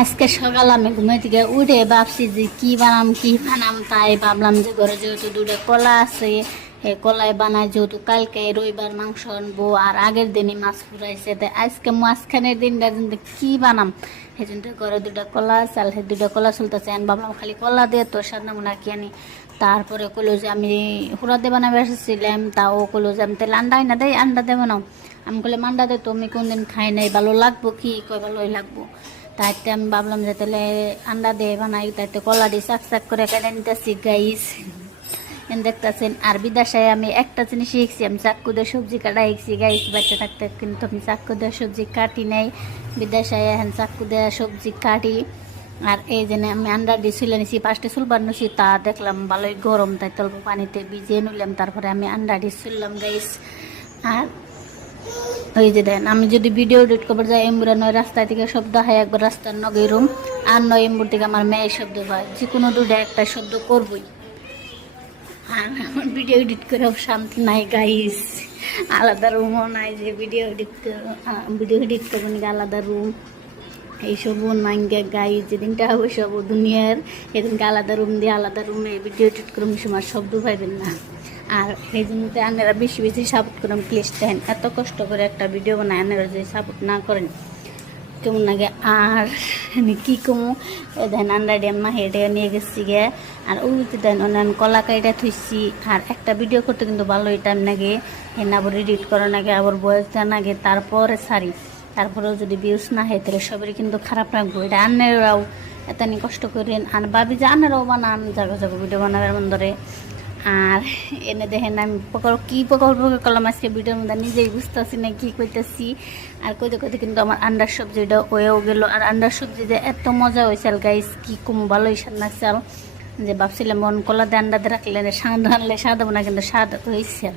আজকে সকাল আমি ঘুমে থেকে উঠে ভাবছি যে কি বানাম তাই ভাবলাম যে ঘরে যেহেতু দুটো কলা আছে এই কলাই বানাই, যেহেতু কালকে রবিবার মাংস আনবো আর আগের দিনই মাছ ফুরাইছে, তাই আজকে মাঝখানের দিনটা কিন্তু কি বানাম সেই জন্য ঘরে দুটা কলা চাল, সেই দুটা কলা চলতেছে। আমি ভাবলাম খালি কলা দিয়ে তো সাদা মনে কি আনি। তারপরে কলো যে আমি হুড়াতে বানাবে এসেছিলাম, তাও কলো যে আমি তাহলে আন্ডাই না দেয়, আন্ডা দেবো না। আমি বললাম আন্ডা দে, তুমি কোনদিন খাই নাই, ভালো লাগবো কি কয় ভালোই লাগবো। তাইতে আমি ভাবলাম যে তাহলে আন্ডা দিয়ে বানাই, তাইতে কলা দিয়ে চাক চাক করে কেটে নিতেছি গাইস দেখতেছেন। আর বিদেশে আমি একটা জিনিস শিখছি, আমি চাক্কু দিয়ে সবজি কাটা শিখছি গাইস। বাচ্চা থাকতে কিন্তু আমি চাক্কু দিয়ে সবজি কাটি নাই, বিদেশে এখন চাক্কু দিয়ে সবজি কাটি। আর এই জন্য আমি আন্ডা দিয়ে চুলে নিছি, ফার্স্টে চুলবার নিছি, তা দেখলাম ভালোই গরম, তাই অল্প পানিতে ভিজিয়ে নিলাম, তারপরে আমি আন্ডা দিয়ে চুললাম গাইস। আর ওই যে দেন, আমি যদি ভিডিও এডিট করবার যাই এমবুরা নয় রাস্তা থেকে শব্দ হয়, একবার রাস্তার নগে রুম, আর নয় এমবুর থেকে আমার মেয়ের শব্দ হয়, যে কোনো দুটো একটা শব্দ করবই। আর আমার ভিডিও এডিট করেও শান্তি নাই গাইস, আলাদা রুমও নাই যে ভিডিও এডিট করবো নাকি আলাদা রুম, এইসব মাইঙ্গে গাই যেদিনটা হবে সব দুনিয়ার, এদিনকে আলাদা রুম দিয়ে আলাদা রুমে ভিডিও এডিট করুন, সময় শব্দ পাইবেন না। আর এই জন্য আপনারা বেশি বেশি সাপোর্ট করেন প্লিজ। দেন এত কষ্ট করে একটা ভিডিও বানায়, আপনারা যদি সাপোর্ট না করেন কেমন লাগে। আর কী কমু দেন আন্ডা ডেম্মা হেঁটে নিয়ে গেছি গে, আর উল্টি দেন অন্যান্য কলা কাইটা থুইছি। আর একটা ভিডিও করতে কিন্তু ভালোই টাইম লাগে, হেন আবার এডিট করা লাগে, আবার বয়স দেওয়া লাগে, তারপরে সারি, তারপরেও যদি ভিউজ না হয় তাহলে সবারই কিন্তু খারাপ লাগবে। এটা আন্নারাও এতনি কষ্ট করেন, আর ভাবি যে আন্নারাও বানান জায়গা জায়গা ভিডিও বানাবার মন ধরে। আর এনে দেখেন আমি কি প্রকল্প করলাম আজকে ভিডিওর মধ্যে, নিজেই বুঝতেছি না কি কইতেছি। আর কইতে কইতে কিন্তু আমার আন্ডার সবজিটা হয়েও গেল। আর আন্ডার সবজি যে এত মজা হয়েছে গাইস, কি কম ভালোই স্বাদ লাগছে, যে ভাবছিলাম মন কলা দিয়ে আন্ডা দিয়ে রাখলে স্বাদ আনলে স্বাদ হবে না, কিন্তু স্বাদ হয়েছে।